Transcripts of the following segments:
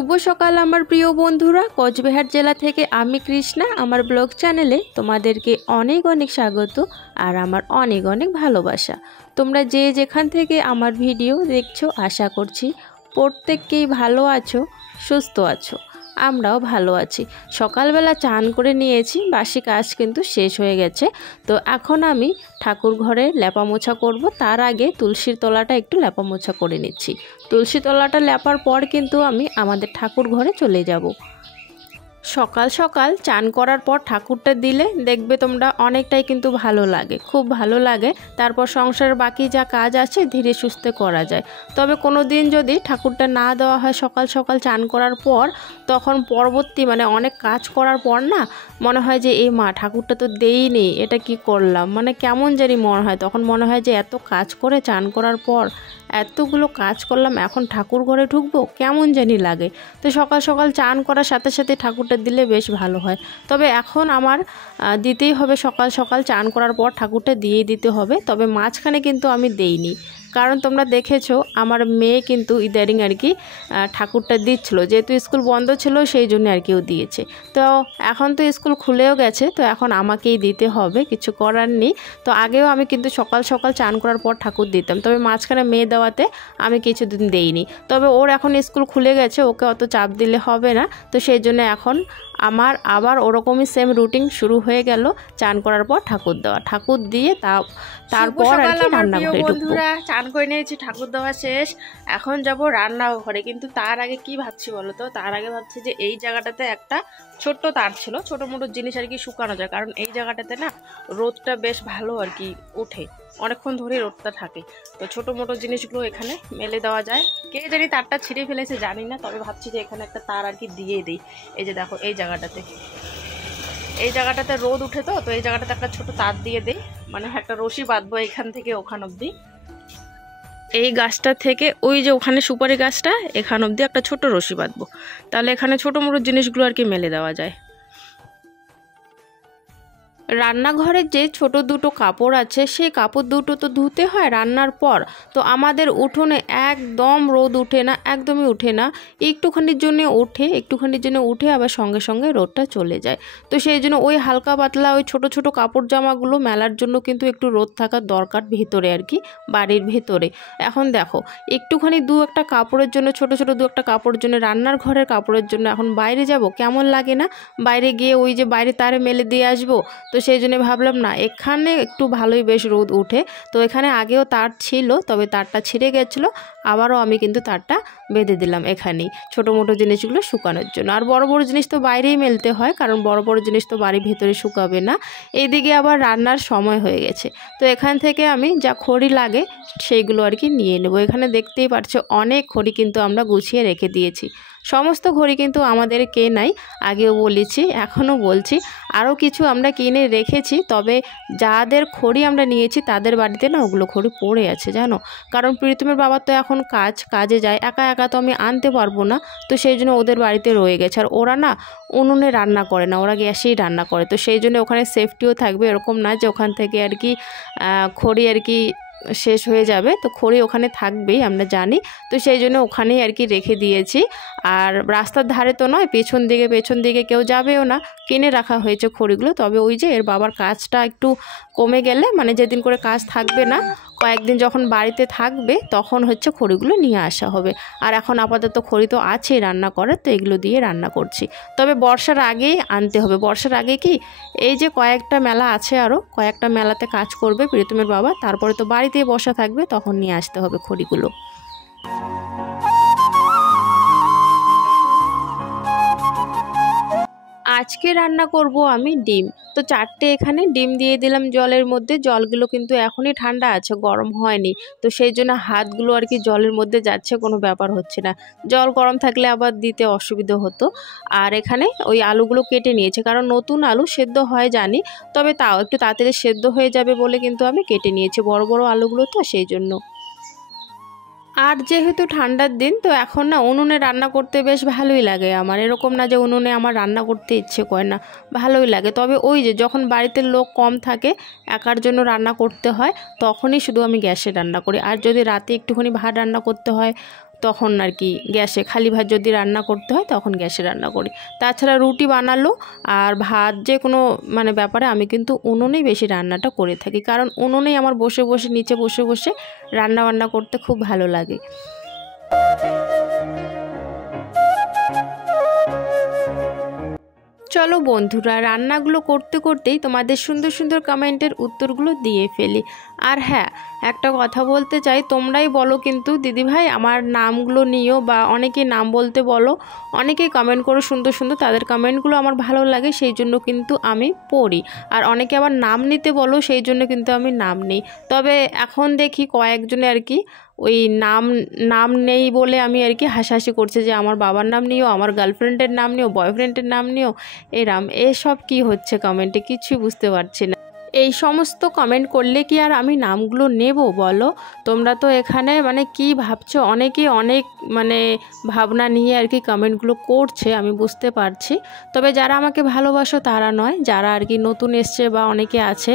শুভ সকাল আমার প্রিয় বন্ধুরা, কোচবিহার জেলা থেকে আমি কৃষ্ণা আমার ব্লগ চ্যানেলে তোমাদেরকে অনেক অনেক স্বাগত আর আমার অনেক অনেক ভালোবাসা। তোমরা যে যেখান থেকে আমার ভিডিও দেখছো আশা করছি প্রত্যেককেই ভালো আছো, সুস্থ আছো। আমরাও ভালো আছি। সকালবেলা চান করে নিয়েছি, বাসি কাজ কিন্তু শেষ হয়ে গেছে। তো এখন আমি ঠাকুর ঘরে লেপা মোছা করব। তার আগে তুলসীর তলাটা একটু লেপা মোছা করে নিচ্ছি। তুলসী তলাটা লেপার পর কিন্তু আমি আমাদের ঠাকুর ঘরে চলে যাব। সকাল সকাল চান করার পর ঠাকুরটা দিলে দেখবে তোমরা অনেকটাই কিন্তু ভালো লাগে, খুব ভালো লাগে। তারপর সংসারের বাকি যা কাজ আছে ধীরে সুস্থে করা যায়। তবে কোনো দিন যদি ঠাকুরটা না দেওয়া হয় সকাল সকাল চান করার পর, তখন পরবর্তী অনেক কাজ করার পর না মনে হয় যে এই মা ঠাকুরটা তো দেইনি, এটা কি করলাম, কেমন জানি মনে হয়। তখন মনে হয় যে এত কাজ করে চান করার পর এতগুলো কাজ করলাম, এখন ঠাকুর ঘরে ঢুকবো, কেমন জানি লাগে। তো সকাল সকাল চান করার সাথে সাথে ঠাকুরটা দিলে বেশ ভালো হয়। তবে এখন আমার দিতেই হবে, সকাল সকাল চান করার পর ঠাকুরটা দিয়েই দিতে হবে। তবে মাঝখানে কিন্তু আমি দেইনি, কারণ তোমরা দেখেছো আমার মেয়ে কিন্তু ইদারিং ঠাকুরটা দিচ্ছিল, যেহেতু স্কুল বন্ধ ছিল সেই জন্য ও দিয়েছে। তো এখন তো স্কুল খুলেও গেছে, তো এখন আমাকেই দিতে হবে, কিছু করার নেই। তো আগেও আমি কিন্তু সকাল সকাল চান করার পর ঠাকুর দিতাম, তবে মাঝখানে মেয়ে দেওয়াতে আমি কিছুদিন দেইনি। তবে ওর এখন স্কুল খুলে গেছে, ওকে অত চাপ দিলে হবে না। তো সেই জন্য এখন আমার আবার ওরকমই সেম রুটিন শুরু হয়ে গেল, চান করার পর ঠাকুর দেওয়া। ঠাকুর দিয়ে তারপর রান্নাঘরে ঢুকবো। চান করে নিয়েছি, ঠাকুর দেওয়া শেষ, এখন যাব রান্নাঘরে। কিন্তু তার আগে কি ভাবছি বলো তো? তার আগে ভাবছি যে এই জায়গাটাতে একটা ছোট্ট তার ছিল, ছোটো মোটো জিনিস শুকানো যায়, কারণ এই জায়গাটাতে না রোদটা বেশ ভালো ওঠে, অনেকক্ষণ ধরে রোদটা থাকে। তো ছোটো মোটো জিনিসগুলো এখানে মেলে দেওয়া যায়। কে জানি তারটা ছিঁড়ে ফেলেছে জানি না, তবে ভাবছি যে এখানে একটা তার দিয়ে দিই। এই যে দেখো এই জায়গাটাতে রোদ উঠে, তো এই জায়গাটাতে একটা ছোট তার দিয়ে দিই, একটা রশি বাঁধবো এখান থেকে ওখান অবধি। এই গাছটা থেকে ওই যে ওখানে সুপারি গাছটা, এখান অবধি একটা ছোট রশি বাঁধবো, তাহলে এখানে ছোটো মোটো জিনিসগুলো মেলে দেওয়া যায়। রান্নাঘরের যে ছোট দুটো কাপড় আছে, সেই কাপড় দুটো তো ধুতে হয় রান্নার পর। তো আমাদের উঠোনে একদম রোদ উঠে না, একদমই উঠে না, একটুখানির জন্য উঠে আবার সঙ্গে সঙ্গে রোদটা চলে যায়। তো সেই জন্য ওই হালকা পাতলা ওই ছোট ছোট কাপড় জামাগুলো মেলার জন্য কিন্তু একটু রোদ থাকার দরকার ভেতরে, বাড়ির ভেতরে। এখন দেখো একটুখানি দু একটা কাপড়ের জন্য, ছোট ছোট দু একটা কাপড়ের জন্য, রান্নার ঘরের কাপড়ের জন্য এখন বাইরে যাব, কেমন লাগে না? বাইরে গিয়ে ওই যে বাইরে তারে মেলে দিয়ে আসবো। তো সেই জন্য ভাবলাম না, এখানে একটু ভালোই বেশ রোদ উঠে। তো এখানে আগেও তার ছিল, তবে তারটা ছিঁড়ে গেছিলো, আবারও আমি কিন্তু তারটা বেঁধে দিলাম এখানেই ছোটো মোটো জিনিসগুলো শুকানোর জন্য। আর বড় বড় জিনিস তো বাইরেই মেলতে হয়, কারণ বড় বড় জিনিস তো বাড়ির ভেতরে শুকাবে না। এইদিকে আবার রান্নার সময় হয়ে গেছে, তো এখান থেকে আমি যা খড়ি লাগে সেইগুলো নিয়ে নেব। এখানে দেখতেই পাচ্ছ অনেক খড়ি কিন্তু আমরা গুছিয়ে রেখে দিয়েছি। সমস্ত খড়ি কিন্তু আমাদের কে নাই, আগেও বলেছি এখনও বলছি, আরও কিছু আমরা কিনে রেখেছি। তবে যাদের খড়ি আমরা নিয়েছি তাদের বাড়িতে না ওগুলো খড়ি পড়ে আছে জানো, কারণ প্রীতমের বাবা তো এখন কাজে যায়, একা একা তো আমি আনতে পারবো না। তো সেই জন্য ওদের বাড়িতে রয়ে গেছে। আর ওরা না উনুনে রান্না করে না, ওরা গ্যাসেই রান্না করে। তো সেই জন্য ওখানে সেফটিও থাকবে, এরকম না যে ওখান থেকে খড়ি শেষ হয়ে যাবে। তো খড়ি ওখানে থাকবেই আমরা জানি, তো সেই জন্য ওখানেই রেখে দিয়েছি। আর রাস্তার ধারে তো নয়, পেছন দিকে কেউ যাবেও না, কিনে রাখা হয়েছে খড়িগুলো। তবে ওই যে এর বাবার কাজটা একটু কমে গেলে, যেদিন করে কাজ থাকবে না, কয়েকদিন যখন বাড়িতে থাকবে তখন খড়িগুলো নিয়ে আসা হবে। আর এখন আপাতত খড়ি তো আছেই রান্না করার, তো এগুলো দিয়ে রান্না করছি। তবে বর্ষার আগেই আনতে হবে। বর্ষার আগে এই যে কয়েকটা মেলা আছে, আরও কয়েকটা মেলাতে কাজ করবে প্রীতমের বাবা, তারপরে তো বাড়িতেই বসা থাকবে, তখন নিয়ে আসতে হবে খড়িগুলো। আজকে রান্না করব আমি ডিম। তো 4টে এখানে ডিম দিয়ে দিলাম জলের মধ্যে। জলগুলো কিন্তু এখনই ঠান্ডা আছে, গরম হয়নি। তো সেই জন্য হাতগুলো জলের মধ্যে যাচ্ছে, কোনো ব্যাপার হচ্ছে না। জল গরম থাকলে আবার দিতে অসুবিধা হতো। আর এখানে ওই আলুগুলো কেটে নিয়েছে, কারণ নতুন আলু সেদ্ধ হয় জানি, তবে তাও একটু তাড়াতাড়ি সেদ্ধ হয়ে যাবে বলে কিন্তু আমি কেটে নিয়েছি বড় বড় আলুগুলো, তো সেই জন্য। আর যেহেতু ঠান্ডার দিন, তো এখন না উনুনে রান্না করতে বেশ ভালোই লাগে আমার। এরকম না যে উনুনে আমার রান্না করতে ইচ্ছে করে না, ভালোই লাগে। তবে ওই যে যখন বাড়িতে লোক কম থাকে, একার জন্য রান্না করতে হয়, তখনই শুধু আমি গ্যাসে রান্না করি। আর যদি রাতে একটুখানি ভাত রান্না করতে হয়, তখন আর কি গ্যাসে, খালি ভাত যদি রান্না করতে হয় তখন গ্যাসে রান্না করি। তাছাড়া রুটি বানালো আর ভাত যে কোনো মানে ব্যাপারে আমি কিন্তু উনুনেই বেশি রান্নাটা করে থাকি, কারণ উনুনেই আমার বসে বসে নিচে বসে বসে রান্না বান্না করতে খুব ভালো লাগে। চলো বন্ধুরা, রান্নাগুলো করতে করতেই তোমাদের সুন্দর সুন্দর কমেন্টের উত্তরগুলো দিয়ে ফেলি। আর হ্যাঁ, একটা কথা বলতে চাই, তোমরাই বলো কিন্তু দিদিভাই আমার নামগুলো নিও, বা অনেকেই নাম বলতে বলো, অনেকেই কমেন্ট করো সুন্দর সুন্দর, তাদের কমেন্টগুলো আমার ভালো লাগে, সেই জন্য কিন্তু আমি পড়ি। আর অনেকে আবার নাম নিতে বলো, সেই জন্য কিন্তু আমি নাম নিই। তবে এখন দেখি কয়েকজনে আর কি ওই নাম নেই বলে আমি আর কি হাসাহাসি করছে যে আমার বাবার নাম নিও, আমার গার্লফ্রেন্ডের নাম নিও, বয়ফ্রেন্ডের নাম নিও, এসব কি হচ্ছে কমেন্টে, কিছুই বুঝতে পারছি না। এই সমস্ত কমেন্ট করলে কি আর আমি নামগুলো নেব বলো? তোমরা তো এখানে মানে কি ভাবছো, অনেকেই অনেক মানে ভাবনা নিয়ে আর কি কমেন্টগুলো করছে, আমি বুঝতে পারছি। তবে যারা আমাকে ভালোবাসো তারা নয়, যারা আর কি নতুন এসছে বা অনেকে আছে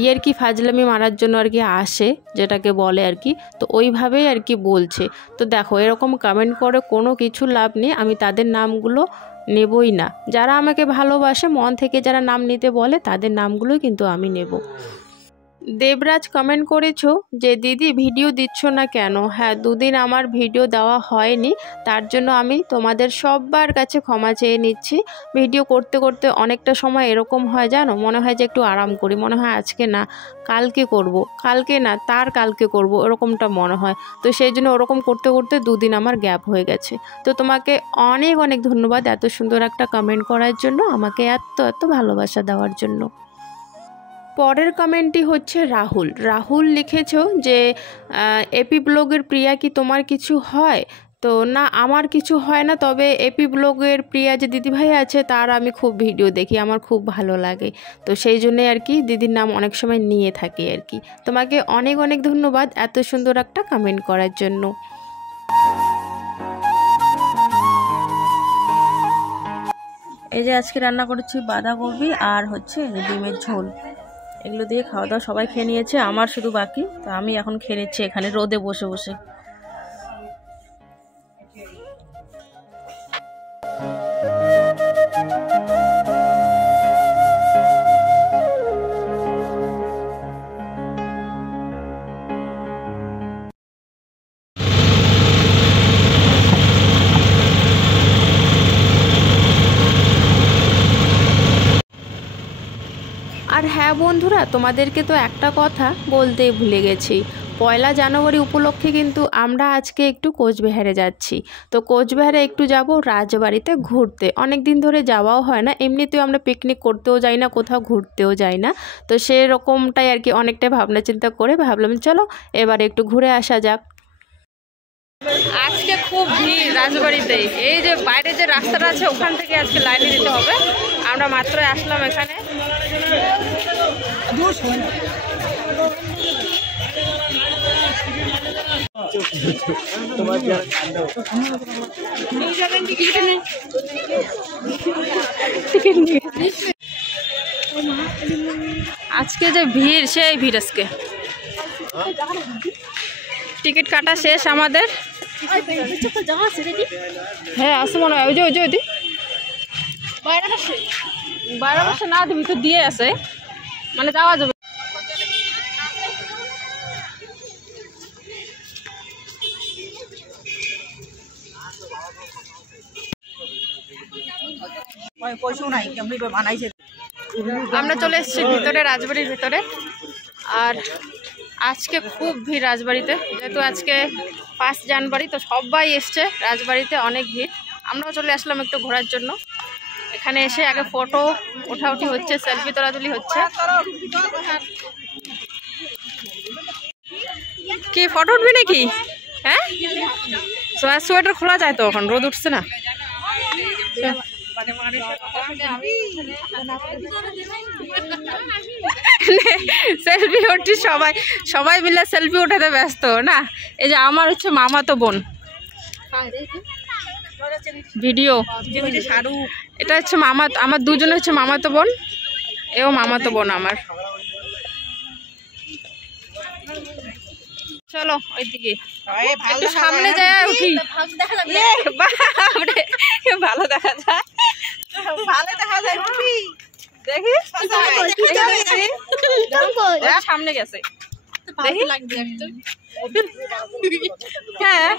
ইয়ের কি ফাজলামি মারার জন্য আর কি আসে, যেটাকে বলে আর কি, তো ওইভাবেই আর কি বলছে। তো দেখো, এরকম কমেন্ট করে কোনো কিছু লাভ নেই, আমি তাদের নামগুলো নেবই না। যারা আমাকে ভালোবাসে মন থেকে, যারা নাম নিতে বলে, তাদের নামগুলোই কিন্তু আমি নেব। দেবরাজ কমেন্ট করেছো যে দিদি ভিডিও দিচ্ছ না কেন? হ্যাঁ, দুদিন আমার ভিডিও দেওয়া হয়নি, তার জন্য আমি তোমাদের সবার কাছে ক্ষমা চেয়ে নিচ্ছি। ভিডিও করতে করতে অনেকটা সময় এরকম হয় জানো, মনে হয় যে একটু আরাম করি, মনে হয় আজকে না কালকে করব, কালকে না তার কালকে করব, এরকমটা মনে হয়। তো সেই জন্য ওরকম করতে করতে দুদিন আমার গ্যাপ হয়ে গেছে। তো তোমাকে অনেক অনেক ধন্যবাদ এত সুন্দর একটা কমেন্ট করার জন্য, আমাকে এত এত ভালোবাসা দেওয়ার জন্য। পরের কমেন্টটি হচ্ছে রাহুল লিখেছো যে এপি ব্লগের প্রিয়া কি তোমার কিছু হয়? তো না, আমার কিছু হয় না, তবে এপি ব্লগের প্রিয়া যে দিদিভাই আছে তার আমি খুব ভিডিও দেখি, আমার খুব ভালো লাগে, তো সেই জন্যে আর কি দিদির নাম অনেক সময় নিয়ে থাকি আর কি। তোমাকে অনেক অনেক ধন্যবাদ এত সুন্দর একটা কমেন্ট করার জন্য। এই যে আজকে রান্না করেছি বাঁধাকপি আর হচ্ছে ডিমের ঝোল, এগুলো দিয়ে খাওয়া দাওয়া সবাই খেয়ে নিয়েছে, আমার শুধু বাকি। তো আমি এখন খেয়ে নিচ্ছি এখানে রোদে বসে বসে। আর হ্যাঁ বন্ধুরা, তোমাদেরকে তো একটা কথা বলতেই ভুলে গেছি, 1 জানুয়ারি উপলক্ষে কিন্তু আমরা আজকে একটু কোচবিহারে যাচ্ছি। তো কোচবিহারে একটু যাব রাজবাড়িতে ঘুরতে, অনেক দিন ধরে যাওয়াও হয় না, এমনিতেও আমরা পিকনিক করতেও যাই না, কোথাও ঘুরতেও যাই না, তো সেরকমটাই আর কি অনেকটাই ভাবনা চিন্তা করে ভাবলাম চলো এবার একটু ঘুরে আসা যাক। আজকে খুব ভিড় রাজবাড়িতে, এই যে বাইরে যে রাস্তাটা আছে ওখান থেকে আজকে লাইনে দিতে হবে, আমরা মাত্র আসলাম এখানে। আজকে যে ভিড়, সেই ভিড় আজকে। টিকিট কাটা শেষ আমাদের। হ্যাঁ আসে মনে হয়, ওই যে বাইরে বসে না দিবি তো দিয়ে আছে, মানে যাওয়া যাবে। আমরা চলে এসেছি ভিতরে, রাজবাড়ির ভিতরে। আর আজকে খুব ভিড় রাজবাড়িতে, যেহেতু আজকে 5 জানুয়ারি, তো সবাই এসছে রাজবাড়িতে, অনেক ভিড়। আমরাও চলে আসলাম একটু ঘোরার জন্য। এখানে এসে আগে ফটো ওঠাউঠি হচ্ছে, সেলফি তোলাতুলি হচ্ছে। কি ফটো উঠবি নাকি? হ্যাঁ, সোয়েটার খোলা যায় তো, এখন রোদ উঠছে না। সেলফি উঠছি, সবাই মিলে সেলফি উঠাতে ব্যস্ত না। এই যে আমার হচ্ছে মামাতো বোন, ভিডিও এটা হচ্ছে মামা, আমার দুজন হচ্ছে মামাতো বোন, এও মামাতো বোন আমার। চলো ওইদিকে একটু সামনে যায় উঠি। বাপরে, ভালো দেখা যায়, ভালো দেখা যায়, উঠি দেখি। সামনে গেছে দেখি, হ্যাঁ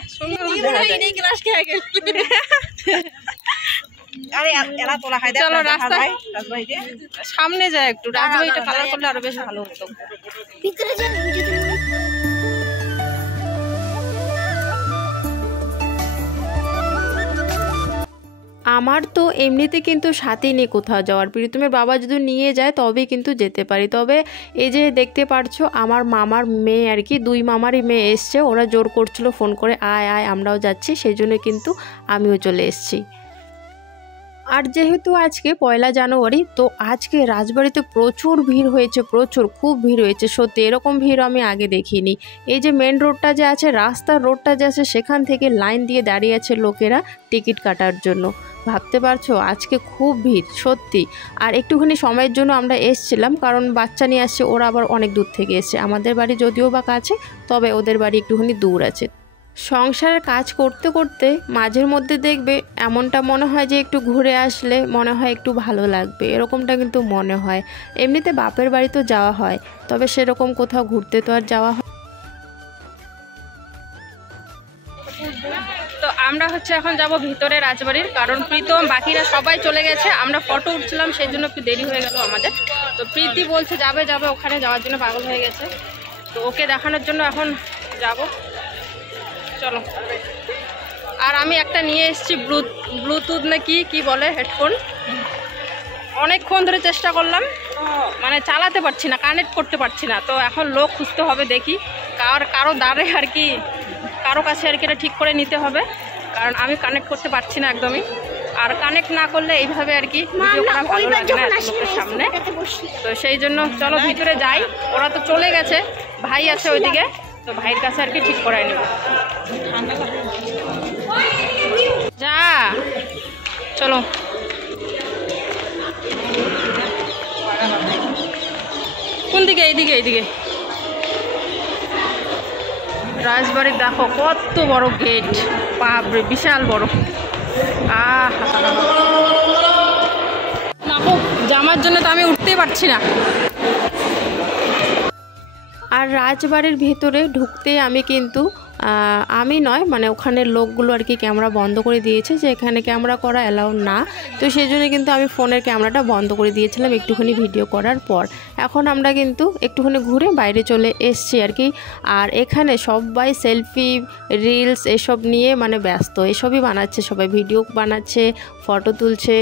চলো রাস্তা সামনে যায় একটু। রাজবাড়িটা কালার করলে আরো বেশ ভালো হতো। আমার তো এমনিতে কিন্তু সাথে নেই কোথাও যাওয়ার, প্রীতমের বাবা যদি নিয়ে যায় তবে কিন্তু যেতে পারি। তবে এই যে দেখতে পারছো আমার মামার মেয়ে আর কি, দুই মামারই মেয়ে এসছে, ওরা জোর করছিল ফোন করে আয় আয় আমরাও যাচ্ছি, সেই জন্য কিন্তু আমিও চলে এসেছি। আর যেহেতু আজকে 1 জানুয়ারি, তো আজকে রাজবাড়িতে প্রচুর ভিড় হয়েছে, প্রচুর খুব ভিড় হয়েছে সত্যি, এরকম ভিড় আমি আগে দেখিনি। এই যে মেন রোডটা যে আছে, রাস্তার রোডটা যে আছে, সেখান থেকে লাইন দিয়ে দাঁড়িয়ে আছে লোকেরা টিকিট কাটার জন্য। ভাবতে পারছো আজকে খুব ভিড় সত্যি। আর একটুখানি সময়ের জন্য আমরা এসছিলাম, কারণ বাচ্চা নিয়ে আসছে, ওরা আবার অনেক দূর থেকে এসছে। আমাদের বাড়ি যদিও বা কাছে, তবে ওদের বাড়ি একটুখানি দূর আছে। সংসারের কাজ করতে করতে মাঝের মধ্যে দেখবে এমনটা মনে হয় যে একটু ঘুরে আসলে মনে হয় একটু ভালো লাগবে, এরকমটা কিন্তু মনে হয়। এমনিতে বাপের বাড়ি তো যাওয়া হয়, তবে সেরকম কোথাও ঘুরতে তো আর যাওয়া হয়। তো আমরা এখন যাব ভিতরে রাজবাড়ির, কারণ প্রীতম বাকিরা সবাই চলে গেছে, আমরা ফটো উঠছিলাম সেই জন্য একটু দেরি হয়ে গেল আমাদের। তো প্রীতি বলছে যাবে যাবে, ওখানে যাওয়ার জন্য পাগল হয়ে গেছে, তো ওকে দেখানোর জন্য এখন যাব। চলো। আর আমি একটা নিয়ে এসেছি ব্লুটুথ না কি বলে হেডফোন, অনেকক্ষণ ধরে চেষ্টা করলাম, মানে চালাতে পারছি না, কানেক্ট করতে পারছি না। তো এখন লোক খুঁজতে হবে, দেখি কারো দ্বারে আর কি, কারো কাছে আর কি এটা ঠিক করে নিতে হবে, কারণ আমি কানেক্ট করতে পারছি না একদমই। আর কানেক্ট না করলে এইভাবে আর কি ভিডিও করা ভালো লাগে না লোকের সামনে। তো সেই জন্য চলো ভিতরে যাই, ওরা তো চলে গেছে, ভাই আছে ওইদিকে, তো ভাইয়ের কাছে আর কি ঠিক করাই নেব। যা চলো। কোন দিকে? এইদিকে এইদিকে। রাজবাড়ির দেখো কত বড় গেট, বাপরে বিশাল বড়। না জামার জন্য তো আমি উঠতেই পারছি না। আর রাজবাড়ির ভেতরে ঢুকতে আমি কিন্তু আমি নয়, মানে ওখানের লোকগুলো আর কি ক্যামেরা বন্ধ করে দিয়েছে, যে এখানে ক্যামেরা করা অ্যালাউ না। তো সেই জন্য কিন্তু আমি ফোনের ক্যামেরাটা বন্ধ করে দিয়েছিলাম একটুখানি ভিডিও করার পর। এখন আমরা কিন্তু একটুখানি ঘুরে বাইরে চলে এসছি আর কি। আর এখানে সবাই সেলফি রিলস এসব নিয়ে মানে ব্যস্ত, এসবই বানাচ্ছে সবাই, ভিডিও বানাচ্ছে, ফটো তুলছে।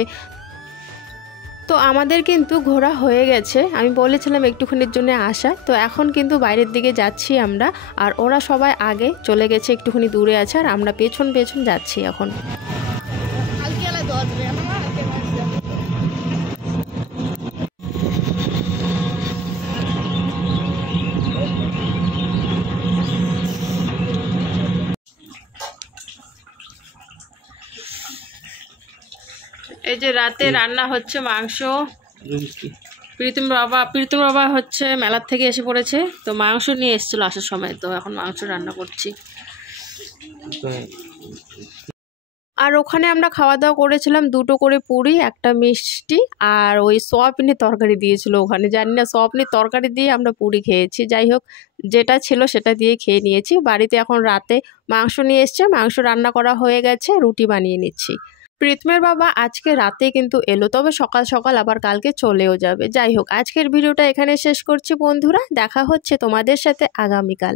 তো আমাদের কিন্তু ঘোরা হয়ে গেছে, আমি বলেছিলাম একটুখানির জন্য আসা, তো এখন কিন্তু বাইরের দিকে যাচ্ছি আমরা। আর ওরা সবাই আগে চলে গেছে, একটুখানি দূরে আছে, আর আমরা পেছন পেছন যাচ্ছি এখন। এই যে রাতে রান্না হচ্ছে মাংস। প্রীতম বাবা হচ্ছে মেলার থেকে এসে পড়েছে, তো মাংস নিয়ে এসেছিল আসার সময়, তো এখন মাংস রান্না করছি। আর ওখানে আমরা খাওয়া দাওয়া করেছিলাম, 2টো করে পুরি, একটা মিষ্টি, আর ওই সোয়াবিনের তরকারি দিয়েছিল ওখানে, জানি না সোয়াবিনের তরকারি দিয়ে আমরা পুরি খেয়েছি। যাই হোক, যেটা ছিল সেটা দিয়ে খেয়ে নিয়েছি। বাড়িতে এখন রাতে মাংস নিয়ে এসছে, মাংস রান্না করা হয়ে গেছে, রুটি বানিয়ে নিচ্ছি। প্রীতমের বাবা আজকে রাতে কিন্তু এলো, তবে সকাল সকাল আবার কালকে চলেও যাবে। যাই হোক, আজকের ভিডিওটা এখানে শেষ করছি বন্ধুরা, দেখা হচ্ছে তোমাদের সাথে আগামীকাল।